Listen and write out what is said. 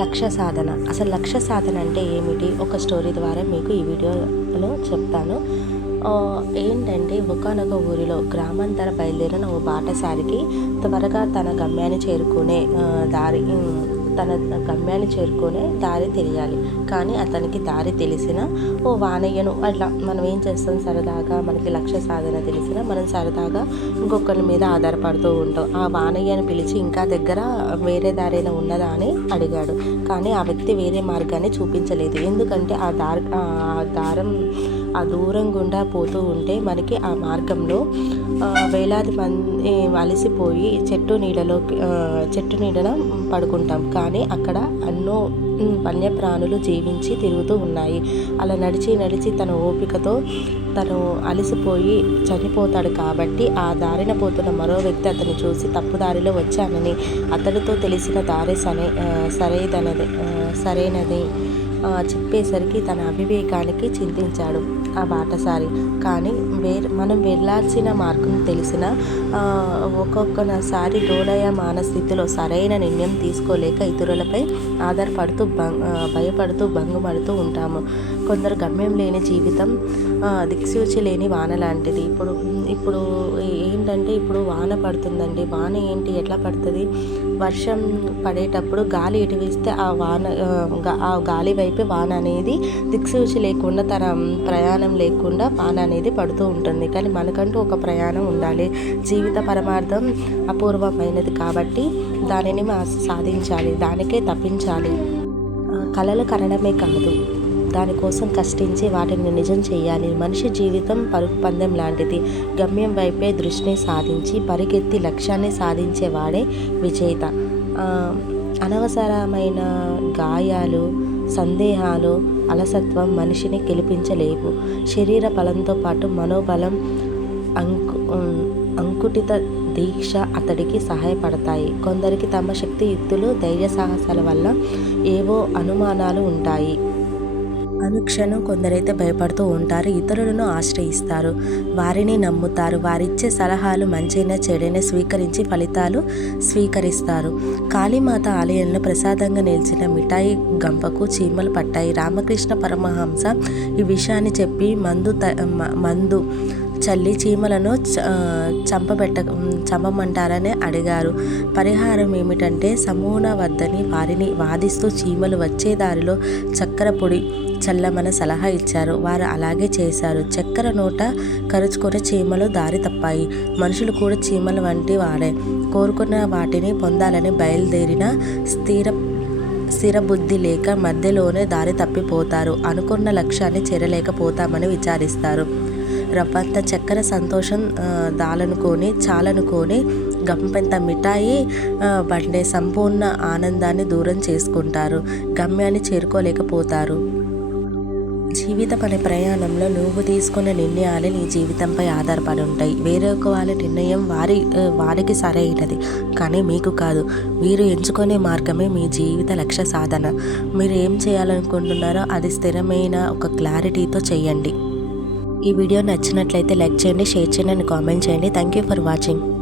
లక్ష్య సాధన. అసలు లక్ష్య సాధన అంటే ఏమిటి? ఒక స్టోరీ ద్వారా మీకు ఈ వీడియోలో చెప్తాను. ఏంటంటే ఒకనొక ఊరిలో గ్రామాంతర బయలుదేరిన ఓ బాటసారికి త్వరగా తన గమ్యాన్ని చేరుకునే దారి తన గమ్యాన్ని చేరుకునే దారి తెలియాలి. కానీ అతనికి దారి తెలిసిన ఓ వానయ్యను అట్లా మనం ఏం చేస్తాం? సరదాగా మనకి లక్ష్య సాధన తెలిసిన మనం సరదాగా ఇంకొకరి మీద ఆధారపడుతూ ఉంటాం. ఆ వానయ్యను పిలిచి ఇంకా దగ్గర వేరే దారైనా ఉన్నదా? అని అడిగాడు. కానీ ఆ వ్యక్తి వేరే మార్గాన్ని చూపించలేదు. ఎందుకంటే ఆ దారి ఆ దారం ఆ దూరం గుండా పోతూ ఉంటే మనకి ఆ మార్గంలో వేలాది మంది అలసిపోయి చెట్టు నీడలో చెట్టు నీడన పడుకుంటాం. కానీ అక్కడ ఎన్నో వన్యప్రాణులు జీవించి తిరుగుతూ ఉన్నాయి. అలా నడిచి నడిచి తన ఓపికతో తను అలసిపోయి చనిపోతాడు కాబట్టి ఆ దారిన పోతున్న మరో వ్యక్తి అతను చూసి తప్పు దారిలో వచ్చానని అతడితో తెలిసిన దారి సరే సరైనది సరైనది. చెప్పేసరికి తన అవివేకానికి చింతించాడు ఆ బాటసారి. కానీ వేర్ మనం వెళ్ళాల్సిన మార్గం తెలిసిన ఒక్కొక్కసారి డోలయమాన స్థితిలో సరైన నిర్ణయం తీసుకోలేక ఇతరులపై ఆధారపడుతూ భం- భయపడుతూ భంగపడుతూ ఉంటాము. కొందరు గమ్యం లేని జీవితం దిక్సూచి లేని వాన లాంటిది. ఇప్పుడు ఇప్పుడు ఏంటంటే ఇప్పుడు వాన పడుతుందండి. వాన ఏంటి? ఎట్లా పడుతుంది? వర్షం పడేటప్పుడు గాలి ఎటు వేస్తే ఆ వాన ఆ, గాలి ఆ గాలి వైపు వాన అనేది దిక్సూచి లేకుండా తన ప్రయాణం లేకుండా వాన అనేది పడుతూ ఉంటుంది. కానీ మనకంటూ ఒక ప్రయాణం ఉండాలి. జీవిత పరమార్థం అపూర్వమైనది కాబట్టి దానిని మా సాధించాలి. దానికే తప్పించాలి. కళలు కనడమే కాదు. దానికోసం కష్టించి వాటిని నిజం చేయాలి. మనిషి జీవితం పరుగు పందెం లాంటిది. గమ్యం వైపే దృష్టిని సాధించి పరిగెత్తి లక్ష్యాన్ని సాధించేవాడే విజేత. అనవసరమైన గాయాలు సందేహాలు అలసత్వం మనిషిని గెలిపించలేవు శరీర బలంతో పాటు మనోబలం అంకు అంకుటిత దీక్ష అతడికి సహాయపడతాయి. కొందరికి తమ శక్తియుక్తులు ధైర్య సాహసాల వల్ల ఏవో అనుమానాలు ఉంటాయి. అనుక్షణం కొందరైతే భయపడుతూ ఉంటారు ఇతరులను ఆశ్రయిస్తారు. వారిని నమ్ముతారు. వారిచ్చే సలహాలు మంచైనా చెడైనా స్వీకరించి ఫలితాలు స్వీకరిస్తారు. కాళీమాత ఆలయంలో ప్రసాదంగా నిలిచిన మిఠాయి గంపకు చీమలు పట్టాయి. రామకృష్ణ పరమహంస ఈ విషయాన్ని చెప్పి మందు త- మందు చల్లి చీమలను చ- చంపబెట్ట చంపమంటారని అడిగారు. పరిహారం ఏమిటంటే సమూన వద్దని వారిని వాదిస్తూ చీమలు వచ్చే దారిలో చక్కెర పొడి చల్లమని సలహా ఇచ్చారు. వారు అలాగే చేశారు. చక్కెర నోట కరుచుకొని చీమలు దారి తప్పాయి. మనుషులు కూడా చీమల వంటి వారే. కోరుకున్న వాటిని పొందాలని బయలుదేరిన స్థిర స్థిర బుద్ధి లేక మధ్యలోనే దారి తప్పిపోతారు. అనుకున్న లక్ష్యాన్ని చేరలేకపోతామని విచారిస్తారు. రవ్వంత చక్కెర సంతోషం దాలనుకొని చాలనుకొని గంపెంత మిఠాయి పండే సంపూర్ణ ఆనందాన్ని దూరం చేసుకుంటారు. గమ్యాన్ని చేరుకోలేకపోతారు. జీవితం అనే ప్రయాణంలో నువ్వు తీసుకున్న నిర్ణయాలు నీ జీవితంపై ఆధారపడి ఉంటాయి. వేరొక వాళ్ళ నిర్ణయం వారి వారికి సరైనది. కానీ మీకు కాదు. మీరు ఎంచుకునే మార్గమే మీ జీవిత లక్ష్య సాధన. మీరు ఏం చేయాలనుకుంటున్నారో అది స్థిరమైన ఒక క్లారిటీతో చేయండి. ఈ వీడియో నచ్చినట్లయితే లైక్ చేయండి షేర్ చేయండి అండ్ కామెంట్ చేయండి. Thank you for watching